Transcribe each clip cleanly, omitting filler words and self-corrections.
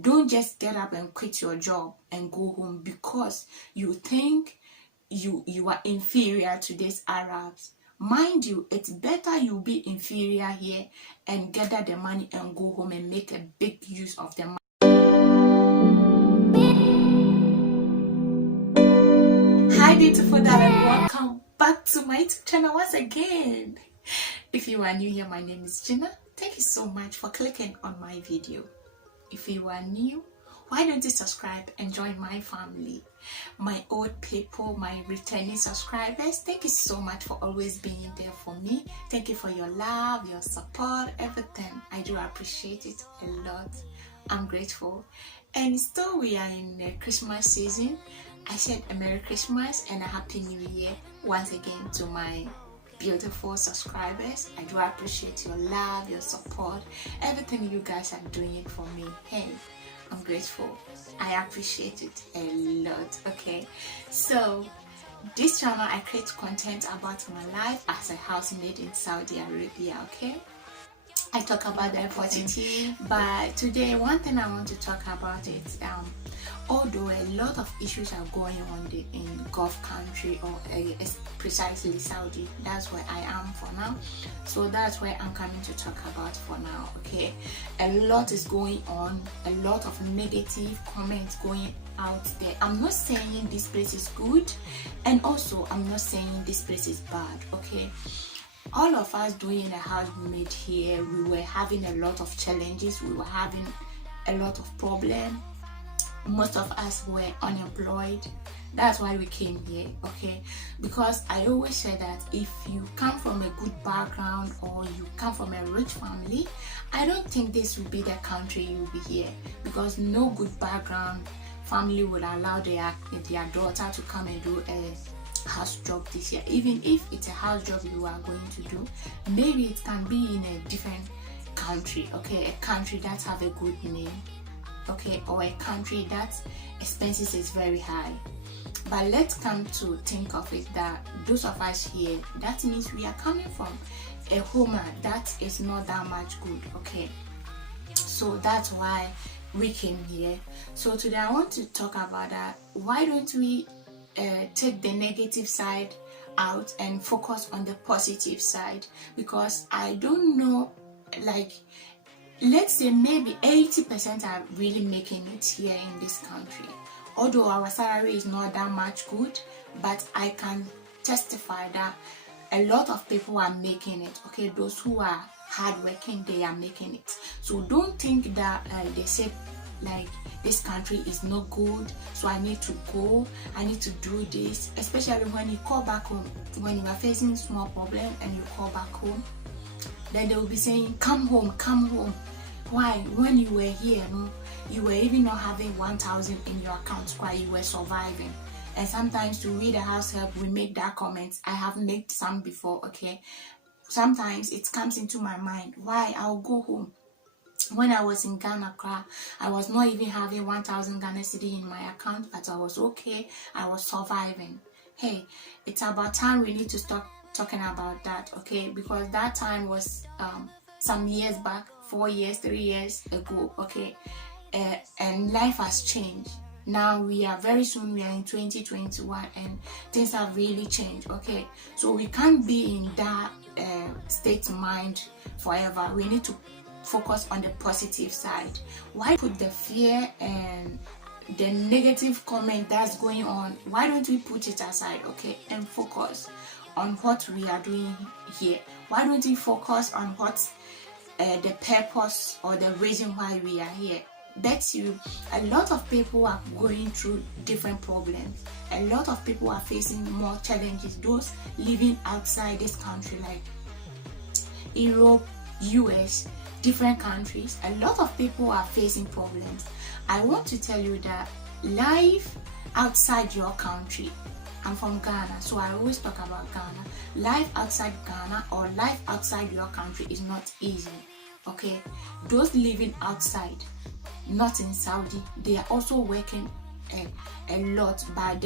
Don't just get up and quit your job and go home because you think you are inferior to these Arabs. Mind you, it's better you be inferior here and gather the money and go home and make a big use of the money. Hi beautiful darling, welcome back to my YouTube channel once again. If you are new here, my name is Gina. Thank you so much for clicking on my video. If you are new, why don't you subscribe and join my family? My old people, my returning subscribers, thank you so much for always being there for me. Thank you for your love, your support, everything. I do appreciate it a lot. I'm grateful. And still we are in the Christmas season. I said a Merry Christmas and a Happy New Year once again to my beautiful subscribers. I do appreciate your love, your support, everything you guys are doing for me. Hey, I'm grateful. I appreciate it a lot. Okay, so this channel I create content about my life as a housemaid in Saudi Arabia. Okay, I talk about the opportunity, but today one thing I want to talk about is although a lot of issues are going on in Gulf country, or precisely Saudi, that's where I am for now. So that's where I'm coming to talk about for now. Okay, a lot is going on, a lot of negative comments going out there. I'm not saying this place is good, and also I'm not saying this place is bad. Okay, all of us doing a housemaid here, we were having a lot of challenges, we were having a lot of problems. Most of us were unemployed. That's why we came here. Okay, because I always say that if you come from a good background or you come from a rich family, I don't think this will be the country you'll be here, because no good background family would allow their daughter to come and do a house job this year. Even if it's a house job you are going to do, maybe it can be in a different country. Okay, a country that have a good name. Okay, or a country that expenses is very high. But let's come to think of it that those of us here, that means we are coming from a home that is not that much good. Okay, so that's why we came here. So today I want to talk about that. Why don't we take the negative side out and focus on the positive side? Because I don't know, like, let's say maybe 80% are really making it here in this country. Although our salary is not that much good, but I can testify that a lot of people are making it. Okay, those who are hardworking, they are making it. So don't think that they say like this country is not good, so I need to go, I need to do this. Especially when you call back home, when you are facing small problem and you call back home, then they will be saying, come home, come home. Why? When you were here, no, you were even not having 1,000 in your account while you were surviving. And sometimes to read a house help, we make that comment. I have made some before. Okay, sometimes it comes into my mind, why I'll go home. When I was in Ghana, I was not even having 1,000 Ghana cedi in my account, but I was okay. I was surviving. Hey, it's about time we need to stop talking about that. Okay, because that time was some years back, 4 years, 3 years ago. Okay, and life has changed. Now we are very soon, we are in 2021, and things have really changed. Okay, so we can't be in that state of mind forever. We need to focus on the positive side. Why put the fear and the negative comment that's going on? Why don't we put it aside, okay, and focus on what we are doing here? Why don't we focus on what's the purpose or the reason why we are here? Bet you a lot of people are going through different problems. A lot of people are facing more challenges. Those living outside this country, like Europe, US, different countries, a lot of people are facing problems. I want to tell you that life outside your country, I'm from Ghana, so I always talk about Ghana. Life outside Ghana or life outside your country is not easy. Okay, those living outside, not in Saudi, they are also working a lot, but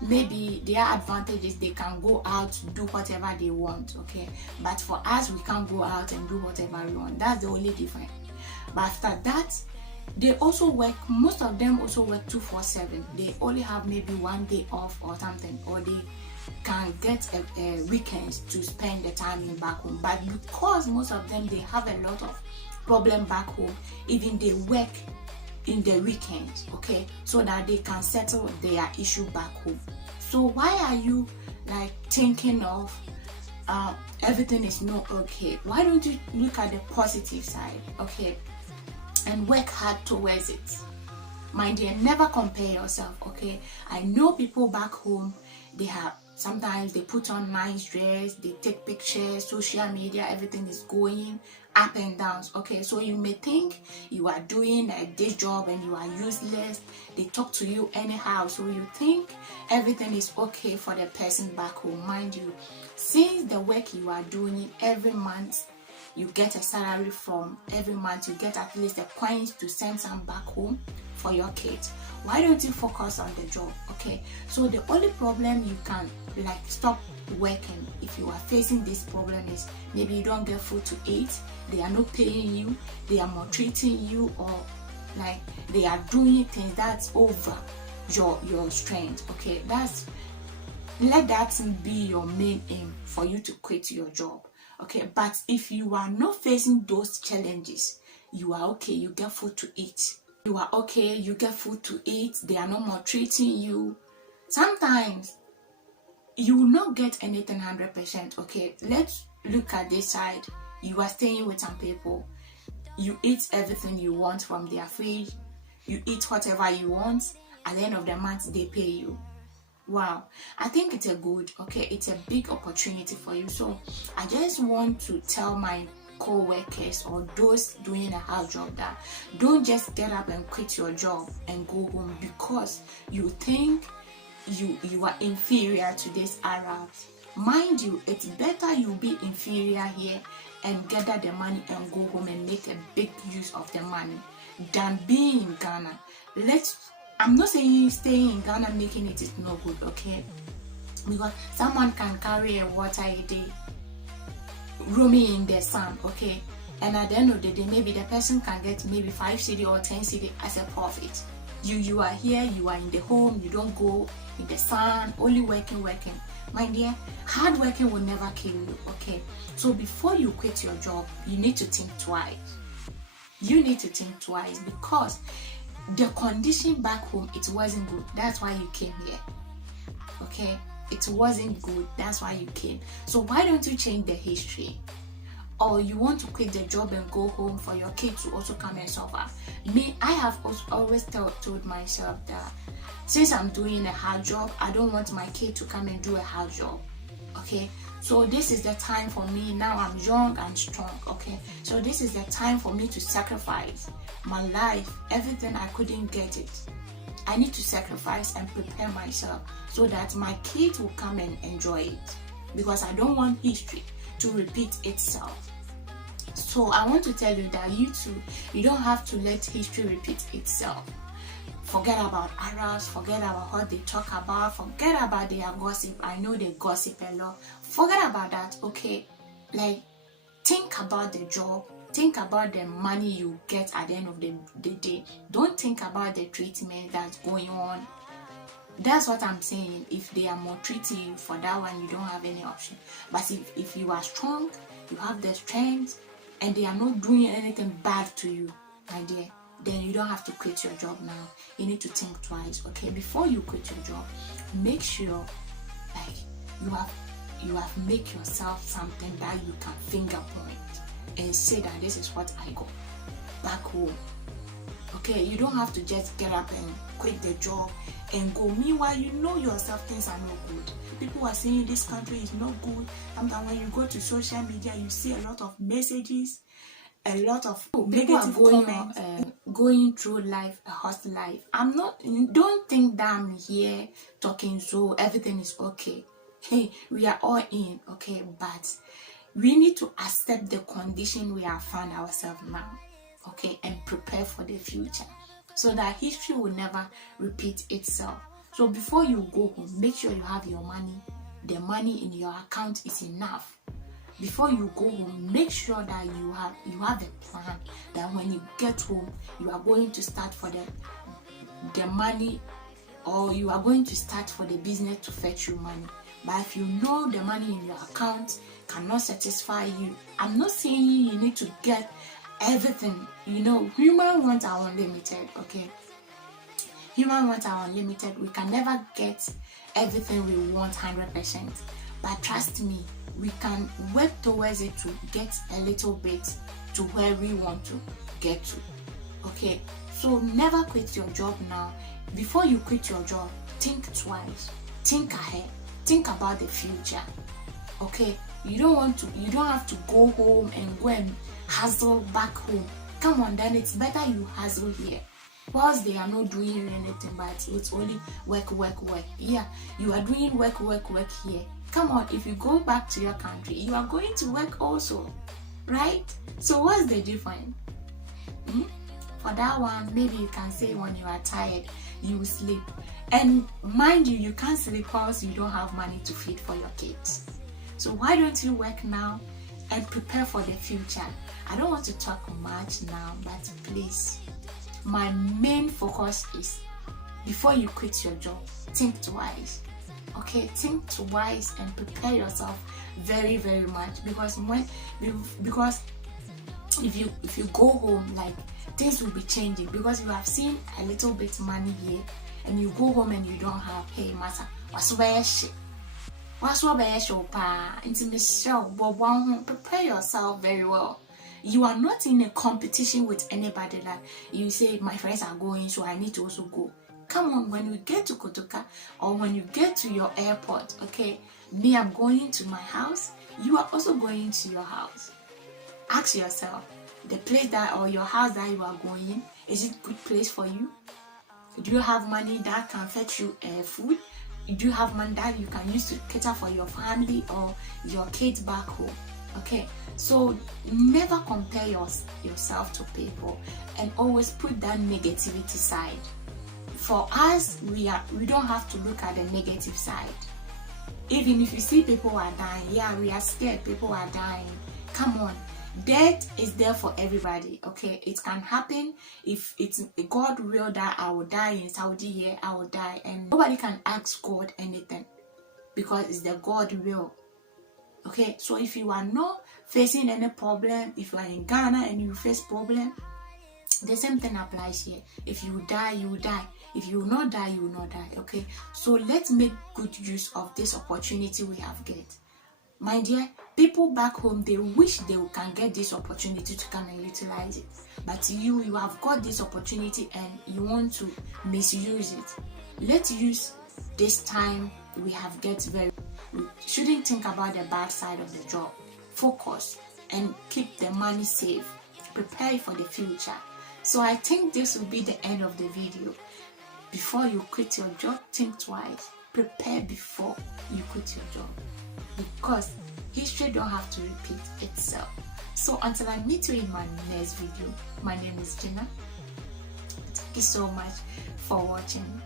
maybe their advantage is they can go out, do whatever they want. Okay, but for us, we can't go out and do whatever we want. That's the only difference. But after that, they also work, most of them also work 247. They only have maybe one day off or something, or they can get a weekends to spend the time in back home. But because most of them, they have a lot of problem back home, even they work in the weekends, okay, so that they can settle their issue back home. So why are you like thinking of everything is not okay? Why don't you look at the positive side, okay, and work hard towards it? My dear, never compare yourself, okay? I know people back home, they have, sometimes they put on nice dress, they take pictures, social media, everything is going up and down, okay? So you may think you are doing a day job and you are useless. They talk to you anyhow, so you think everything is okay for the person back home. Mind you, since the work you are doing every month, you get a salary from, every month you get at least a coins to send some back home for your kids. Why don't you focus on the job, okay? So the only problem you can like stop working if you are facing this problem is maybe you don't get food to eat, they are not paying you, they are maltreating you, or like they are doing things that's over your strength, okay? Let that be your main aim for you to quit your job, okay? But if you are not facing those challenges, you are okay, you get food to eat, you are okay, you get food to eat, they are not maltreating you. Sometimes you will not get anything 100%, okay? Let's look at this side. You are staying with some people, you eat everything you want from their fridge, you eat whatever you want, at the end of the month they pay you. Wow, I think it's a good, okay, it's a big opportunity for you. So I just want to tell my co-workers or those doing a house job that don't just get up and quit your job and go home because you think you are inferior to these Arabs. Mind you, it's better you be inferior here and gather the money and go home and make a big use of the money than being in Ghana. I'm not saying staying in Ghana making it is no good, okay? Because someone can carry a water a day, roaming in the sun, okay? And at the end of the day, maybe the person can get maybe 5 cedi or 10 cedi as a profit. You are here, you are in the home, you don't go in the sun, only working. My dear, hard working will never kill you, okay? So before you quit your job, you need to think twice. You need to think twice because the condition back home, it wasn't good. That's why you came here, okay? It wasn't good. That's why you came. So why don't you change the history? Or you want to quit the job and go home for your kids to also come and suffer? Me, I have always told myself that since I'm doing a hard job, I don't want my kid to come and do a hard job, okay? So this is the time for me. Now I'm young and strong, okay? So this is the time for me to sacrifice my life, everything I couldn't get it. I need to sacrifice and prepare myself so that my kids will come and enjoy it, because I don't want history to repeat itself. So I want to tell you that you too, you don't have to let history repeat itself. Forget about Arabs, forget about what they talk about, forget about their gossip. I know they gossip a lot. Forget about that, okay? Like, think about the job, think about the money you get at the end of the day. Don't think about the treatment that's going on. That's what I'm saying. If they are maltreating you, for that one, you don't have any option. But if you are strong, you have the strength, and they are not doing anything bad to you, my dear, then you don't have to quit your job now. You need to think twice, okay? Before you quit your job, make sure like you have make yourself something that you can finger point and say that this is what I got back home. Okay, you don't have to just get up and quit the job and go. Meanwhile, you know yourself things are not good. People are saying this country is not good. Sometimes when you go to social media, you see a lot of messages, a lot of negative comments. Going through life, a hot life. Don't think that I'm here talking so everything is okay. Hey, we are all in, okay? But we need to accept the condition we have found ourselves now, okay? And prepare for the future so that history will never repeat itself. So before you go home, make sure you have your money. The money in your account is enough. before you go home, make sure that you have a plan that when you get home, you are going to start for the money, or you are going to start for the business to fetch you money. But if you know the money in your account cannot satisfy you, I'm not saying you need to get everything. You know, human wants are unlimited, okay? Human wants are unlimited. We can never get everything we want 100%. But trust me, we can work towards it to get a little bit to where we want to get to. Okay, so never quit your job now. Before you quit your job, think twice, think ahead, think about the future. Okay, you don't have to go home and go and hustle back home. Come on, then it's better you hustle here. Whilst they are not doing anything, but it's only work. Yeah, you are doing work here. Come on, if you go back to your country, you are going to work also, right? So what's the difference? For that one, maybe you can say when you are tired, you will sleep. And mind you, you can't sleep because you don't have money to feed for your kids. So why don't you work now and prepare for the future? I don't want to talk much now, but please, my main focus is before you quit your job, think twice. Okay, think twice and prepare yourself very much, because if you go home, like, things will be changing, because you have seen a little bit money here and you go home and you don't have, hey massa, prepare yourself very well. You are not in a competition with anybody that you say my friends are going, so I need to also go. Come on, when you get to Kotoka or when you get to your airport, okay, me, I'm going to my house, you are also going to your house. Ask yourself, the place that, or your house that you are going, is it a good place for you? Do you have money that can fetch you food? Do you have money that you can use to cater for your family or your kids back home? Okay, so never compare yourself to people, and always put that negativity side. For us, we don't have to look at the negative side. Even if you see people are dying, yeah, we are scared people are dying. Come on, death is there for everybody. Okay, it can happen. If it's God will that I will die in Saudi here, I will die, and nobody can ask God anything because it's the God will. Okay, so if you are not facing any problem, if you are in Ghana and you face problem, the same thing applies here. If you die, you will die. If you will not die, you will not die. Okay, so let's make good use of this opportunity we have get. My dear, people back home, they wish they can get this opportunity to come and utilize it. But you have got this opportunity and you want to misuse it. Let's use this time we have get we shouldn't think about the bad side of the job. Focus and keep the money safe. Prepare for the future. So I think this will be the end of the video. Before you quit your job, think twice. Prepare before you quit your job, because history don't have to repeat itself. So until I meet you in my next video, my name is Gina. Thank you so much for watching,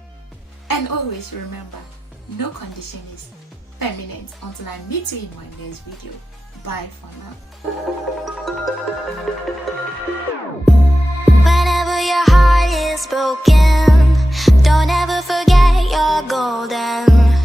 and always remember, no condition is permanent. Until I meet you in my next video, bye for now. Whenever your heart is broken, don't ever forget you're golden.